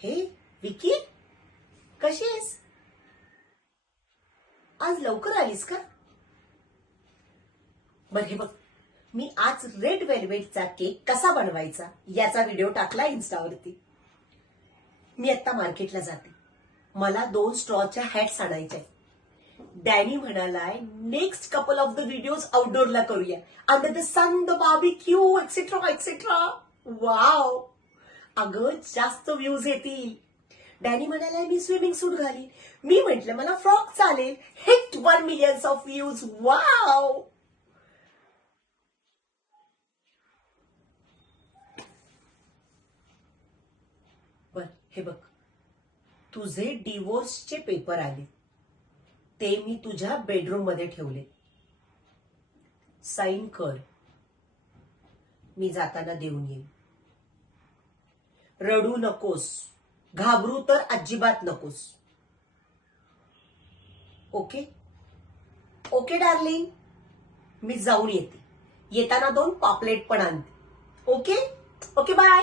हे विकी, कशी आहेस? आज लवकर आलीस का? बर हे बघ, मी आज रेड वेल्वेटचा केक कसा बनवायचा याचा व्हिडिओ टाकला इन्स्टावरती. मी आता मार्केटला जाते. मला 2 स्ट्रॉच्या हॅट्स आणायच्या. डॅनी म्हणालाय next couple of the videos आउटडोअरला करूया, under the sun, the barbecue etcetera etcetera. Wow, अगं जास्त व्ह्यूज येतील. डॅनी म्हणालाय मी स्विमिंग सूट घालीन. मी म्हंटल मला फ्रॉक चालेल. Hit 1 million of views. Wow. बर हे बघ, तुझे डिवोर्सचे पेपर आले, ते मी तुझ्या बेडरूम मध्ये ठेवले. साइन कर, मी जाताना देऊन येईन. रडू नकोस, घाबरू तर अजिबात नकोस. ओके ओके डार्लिंग, मी जाऊन येते. येताना 2 पॉपलेट पण आणते. Okay okay, bye.